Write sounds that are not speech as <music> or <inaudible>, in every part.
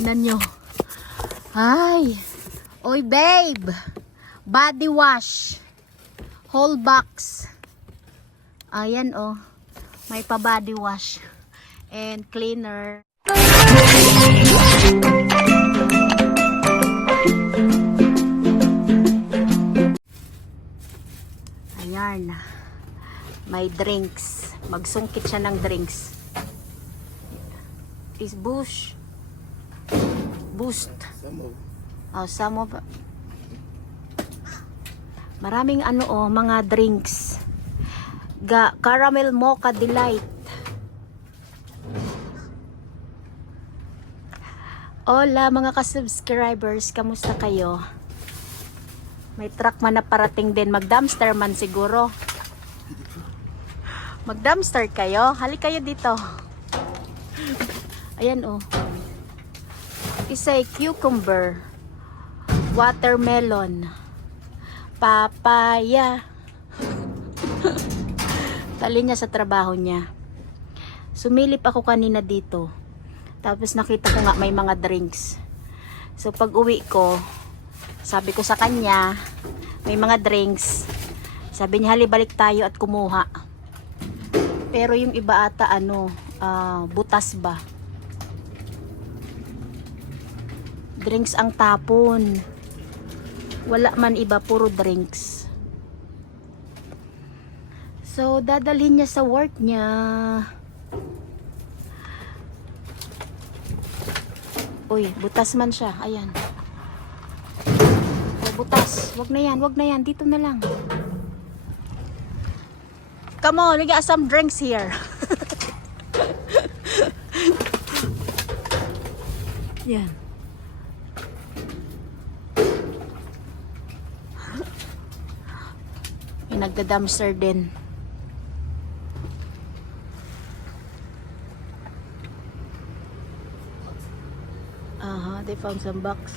tignan nyo. Ay. Oy, babe. Body wash. Whole box. Ayan, oh. May pa body wash. And cleaner. Ayan. May drinks. Magsungkit siya ng drinks. Is bush. Boost. Oh, some of Maraming ano oh, mga drinks. Ga caramel mocha delight. Hola mga ka-subscribers, kamusta kayo? May truck man na parating din, mag-dumpster man siguro. Mag-dumpster kayo? Hali kayo dito. Ayan oh. Isa ay cucumber, watermelon, papaya. <laughs> Tali niya sa trabaho niya. Sumilip ako kanina dito. Tapos nakita ko nga may mga drinks. So pag uwi ko, sabi ko sa kanya, may mga drinks. Sabi niya, halibalik tayo at kumuha. Pero yung iba ata ano, ah, butas ba? Drinks ang tapon. Wala man iba, puro drinks. So, dadalhin niya sa work niya. Uy, butas man siya. Ayan. Oh, butas. Wag na yan, wag na yan. Dito na lang. Come on, we got some drinks here. <laughs> yan. Nagda-dumpster din. Uh-huh, they found some bucks.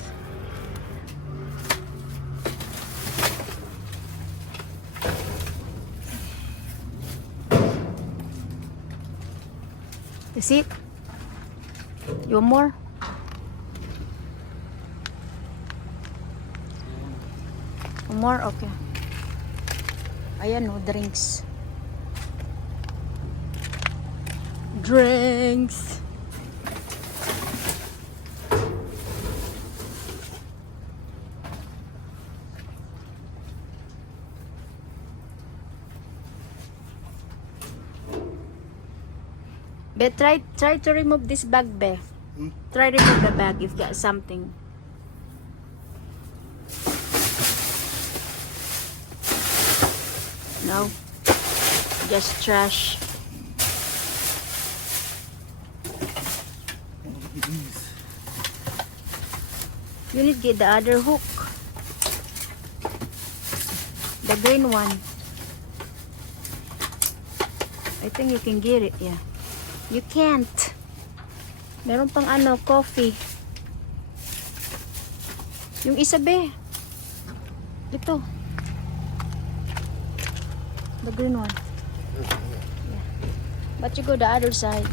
Is it? You want more? One more? Okay. Ayan o, drinks. Drinks! Be, try, try to remove this bag, Be. Hmm? Try remove the bag if got something. No. Just trash. You need get the other hook. The green one. I think you can get it, yeah. You can't. Meron pang ano, coffee. Yung isa be. Ito. The green one. Yeah. But you go the other side.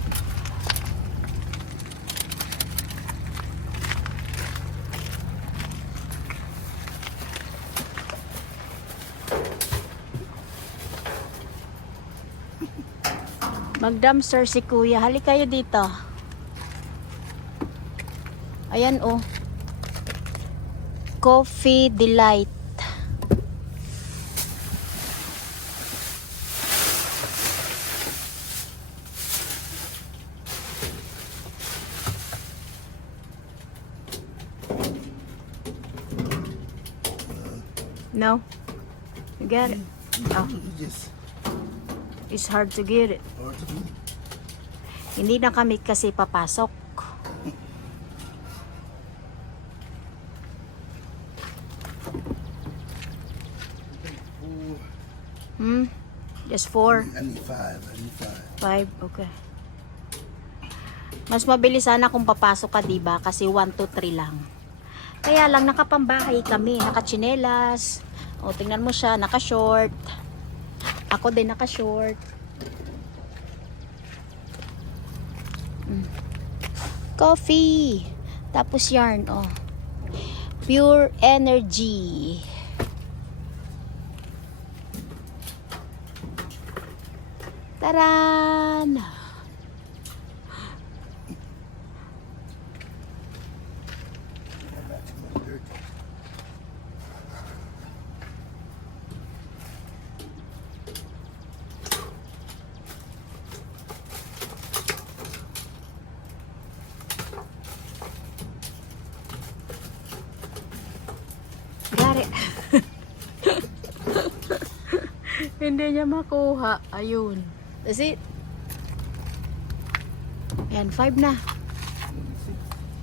Mag-dumpster si kuya. Hali kayo dito. Ayan oh. Coffee Delight. No? You get it? Oh, just it's hard to get it. hard to do. Hindi na kami kasi papasok. Hmm? Just four, I need five. I need five. five, okay. Mas mabilis sana kung papasok ka, diba? Kasi 1 to 3 lang. Kaya lang, nakapambahay kami. Nakachinelas. O, tingnan mo siya, naka-short. Ako din naka-short. Mm. Coffee! Tapos yarn, oh. Pure Energy. Taran! Hindi niya makuha. Ayun. That's it. Ayan, five na.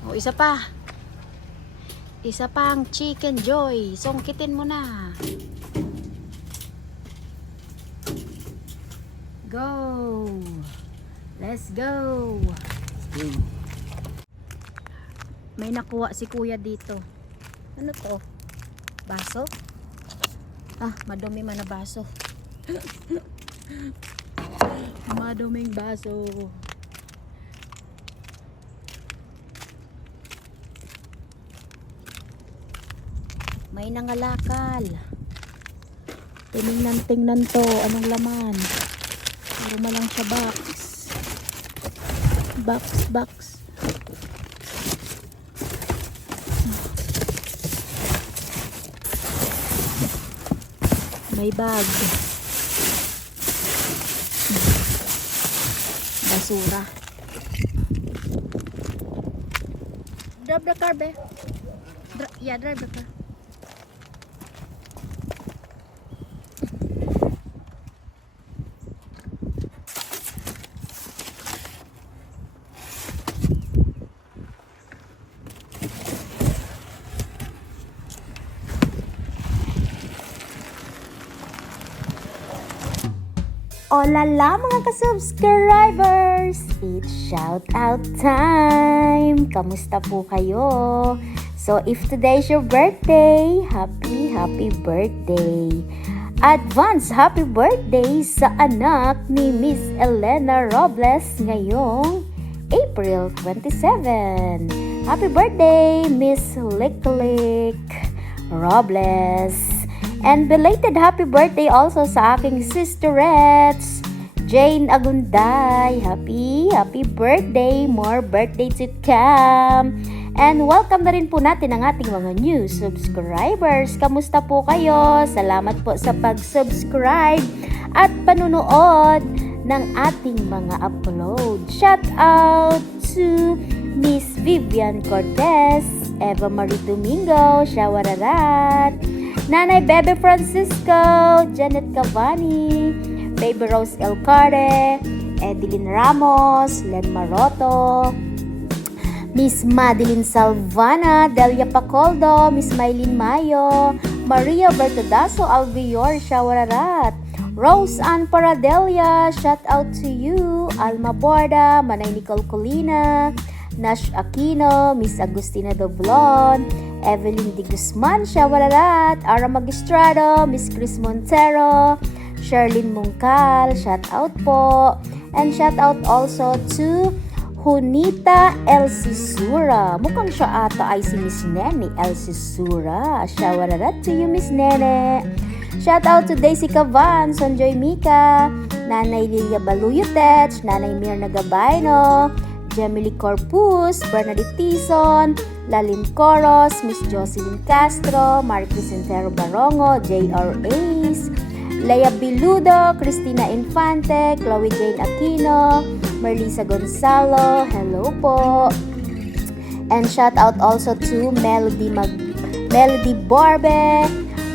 O, isa pa. Isa pang chicken joy. Songkitin mo na. Go. Let's go. May nakuha si kuya dito. Ano to? Baso? Ah, madumi man na baso. Maduming baso. May nangalakal. Tiningnan tingnan to. Anong laman? Pero malang siya box. Box, box. May bag. Basura. Drive the car, be. Dri- yeah, drive the car. Olala mga ka-subscribers! It's shout out time! Kamusta po kayo? So if today's your birthday, happy happy birthday! Advance happy birthday sa anak ni Miss Elena Robles ngayong April 27. Happy birthday, Miss Licklick Robles. And belated happy birthday also sa aking sisterettes, Jane Agunday. Happy, happy birthday. More birthday to come. And welcome na rin po natin ang ating mga new subscribers. Kamusta po kayo? Salamat po sa pag-subscribe at panunood ng ating mga upload. Shout out to Miss Vivian Cortez, Eva Marie Domingo, Shawararat, Nanay Bebe Francisco, Janet Cavani, Baby Rose Elcare, Edeline Ramos, Len Maroto, Miss Madeline Salvana, Delia Pacoldo, Miss Maylin Mayo, Maria Bertadaso Alvior Shawararat, Rose Ann Paradelia, shout out to you, Alma Borda, Manay Nicole Colina, Nash Aquino, Miss Agustina Doblon, Evelyn De Guzman, Shawararat, Ara Magistrado, Miss Chris Montero, Sherlyn Mungkal, shout out po. And shout out also to Junita El Sisura. Mukhang siya ata ay si Miss Nene El Sisura. Shawararat to you, Miss Nene. Shout out to Daisy Cavan, Sonjoy Mika, Nanay Lilia Baluyotech, Nanay Mirna Gabayno, Gemily Corpus, Bernadette Tison, Lalin Coros, Miss Jocelyn Castro, Marquis Entero Barongo, J.R. Ace, Leia Biludo, Cristina Infante, Chloe Jane Aquino, Merlisa Gonzalo, hello po. And shout out also to Melody Mag Melody Barbe,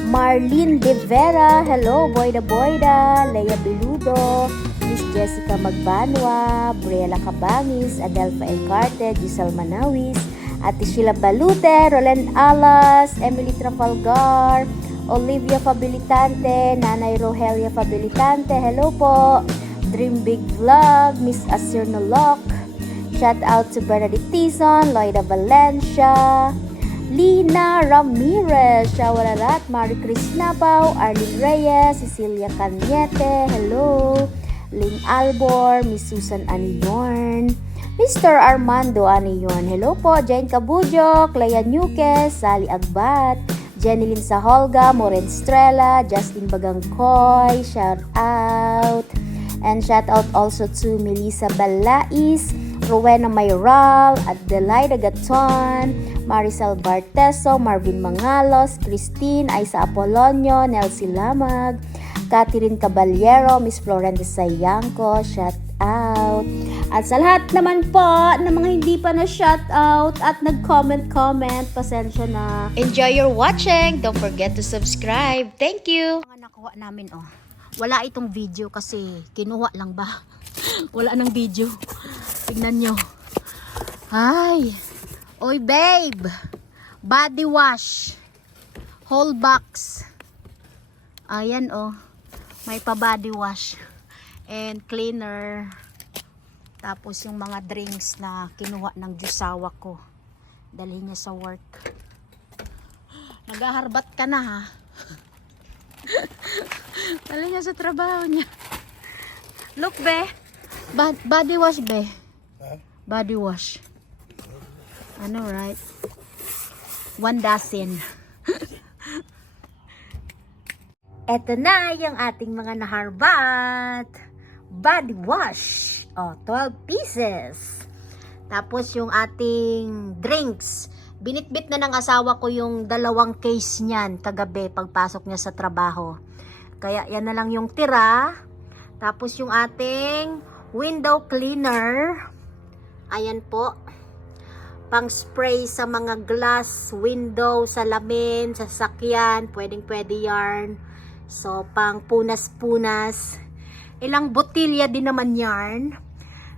Marlene De Vera, hello Boyda Boyda, Leia Biludo, Miss Jessica Magbanwa, Briella Cabangis, Adelfa Elcarte, Giselle Manawis, Ate Sheila Balute, Roland Alas, Emily Trafalgar, Olivia Fabilitante, Nanay Rogelia Fabilitante, hello po. Dream Big Vlog, Miss Asir Nolok, shout out to Bernadette Tison, Loida Valencia, Lina Ramirez, Shawararat, Marie Chris Nabaw, Arlene Reyes, Cecilia Cañete, hello, Ling Albor, Miss Susan Aniorn, Mr. Armando Aniyon. Hello po, Jane Cabudyo, Clea Nuquez, Sally Agbat, Jenilyn Saholga, Moren Estrella, Justin Bagangkoy, shout out. And shout out also to Melissa Balais, Rowena Mayral, Adelaida Gaton, Marisol Barteso, Marvin Mangalos, Christine, Aisa Apolonio, Nelsie Lamag, Catherine Caballero, Miss Florence Sayanco, shout out. At sa lahat naman po ng mga hindi pa na shout out at nag-comment-comment, pasensya na. Enjoy your watching. Don't forget to subscribe. Thank you. Mga nakuha namin oh. Wala itong video kasi kinuha lang ba? <laughs> Wala nang video. Tignan nyo. Ay. Oy babe. Body wash. Whole box. Ayan oh. May pa body wash. And cleaner. Tapos yung mga drinks na kinuha ng jusawa ko. Dalhin niya sa work. Nagaharbat ka na ha. <laughs> Dalhin niya sa trabaho niya. Look be. Ba- body wash be. Huh? Body wash. Ano right? One dozen. <laughs> Eto na yung ating mga naharbat. Body wash. O, 12 pieces. Tapos yung ating drinks. Binitbit na ng asawa ko yung dalawang case niyan kagabi pagpasok niya sa trabaho. Kaya yan na lang yung tira. Tapos yung ating window cleaner. Ayan po. Pang spray sa mga glass, window, salamin, sa sakyan. Pwedeng pwede yarn. So, pang punas-punas. Ilang botilya din naman yarn.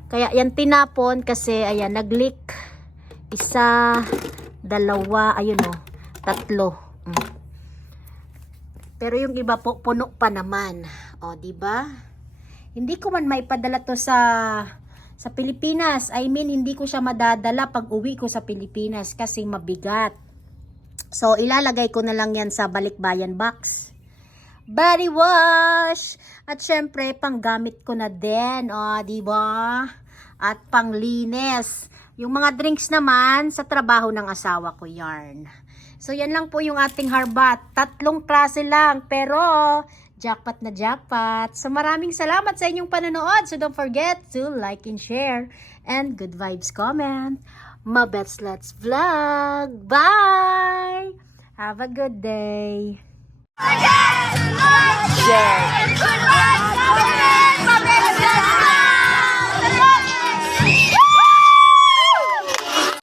Kaya yan tinapon kasi ayan, nag-leak. Isa, dalawa, ayun o, tatlo. Mm. Pero yung iba po, puno pa naman. O, di ba? Hindi ko man maipadala to sa sa Pilipinas. I mean, hindi ko siya madadala pag uwi ko sa Pilipinas kasi mabigat. So, ilalagay ko na lang yan sa balikbayan box. Body wash! At syempre, panggamit ko na din. O, di ba? At panglinis. Yung mga drinks naman, sa trabaho ng asawa ko yarn. So, yan lang po yung ating harbat. Tatlong klase lang, pero jackpot na jackpot. So, maraming salamat sa inyong panonood. So, don't forget to like and share. And good vibes comment. Mabets Let's Vlog. Bye! Have a good day. Good